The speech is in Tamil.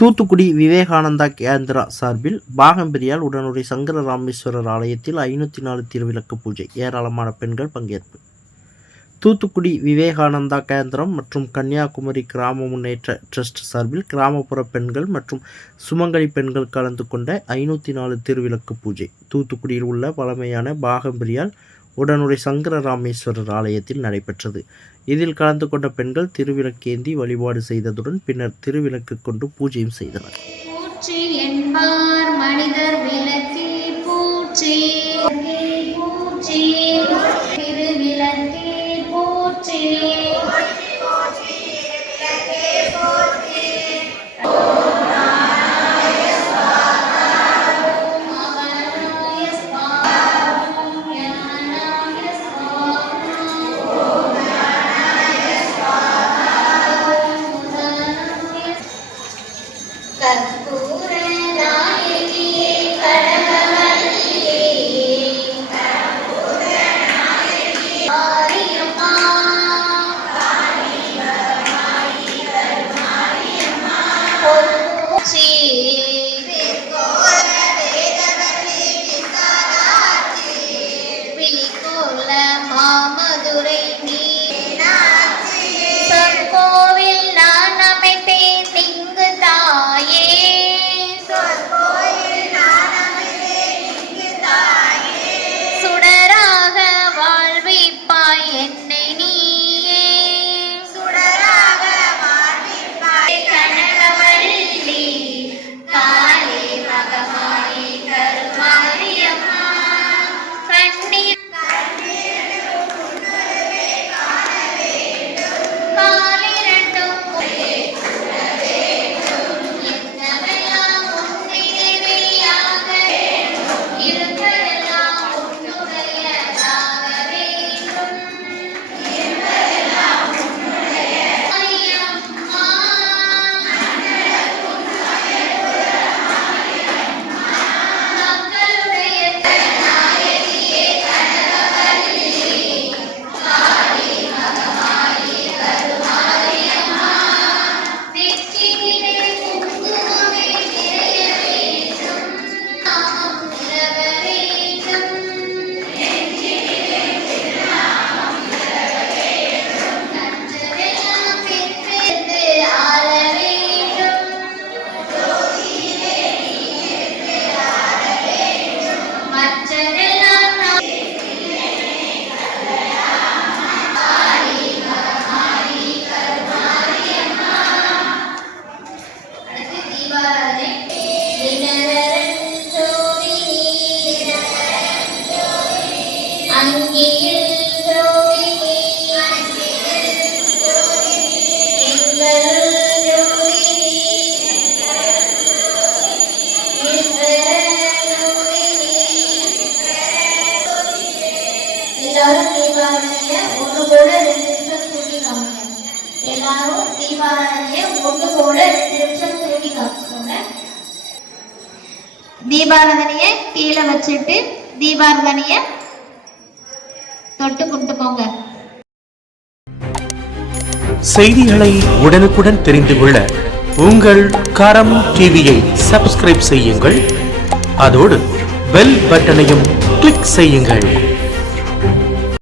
தூத்துக்குடி விவேகானந்தா கேந்திரா சார்பில் பாகம்பிரியால் உடனுறை சங்கர ராமேஸ்வரர் ஆலயத்தில் 504 திருவிளக்கு பூஜை. ஏராளமான பெண்கள் பங்கேற்பு. தூத்துக்குடி விவேகானந்தா கேந்திரம் மற்றும் கன்னியாகுமரி கிராம முன்னேற்ற ட்ரஸ்ட் சார்பில் கிராமப்புற பெண்கள் மற்றும் சுமங்கலி பெண்கள் கலந்து கொண்ட 504 திருவிளக்கு பூஜை தூத்துக்குடியில் உள்ள பழமையான பாகம்பிரியால் உடனுறை சங்கர ராமேஸ்வரர் ஆலயத்தில் நடைபெற்றது. இதில் கலந்து கொண்ட பெண்கள் திருவிளக்கேந்தி வழிபாடு செய்ததுடன் பின்னர் திருவிளக்கு கொண்டு பூஜையும் செய்தனர். மனிதர் விளக்கே பூச்சி பூச்சி திருவிளக்கே பூச்சி கற்பூர நாயகியே கடகவல்லியே மாரியம்மா பொன்னூச்சி விழிக்கோல மாமதுரை மீனாட்சி சொற்கோவில் நான் அமைத்தேன் திங்கு தாயே சுடராக வாழ்விப்பாய் என்னை நீயே கனகவல்லி காளி மகமாயி கருமாரியம்மா கண்ணீர் எல்லாரும் தீபாவளியை ஒன்று கூட 2 நிமிஷம் தூக்கி காமிங்க. எல்லாரும் தீபாவளியை ஒன்று கூட 2 நிமிஷம் தூக்கி காமிச்சுக்கோங்க. தீபாராதனையை கீழே வச்சுட்டு தீபாராதனையை தொட்டு கும்பிட்டுக்கோங்க. செய்திகளை உடனுக்குடன் தெரிந்து கொள்ள உங்கள் கரம் டிவியை சப்ஸ்கிரைப் செய்யுங்கள். அதோடு பெல் பட்டனையும் கிளிக் செய்யுங்கள்.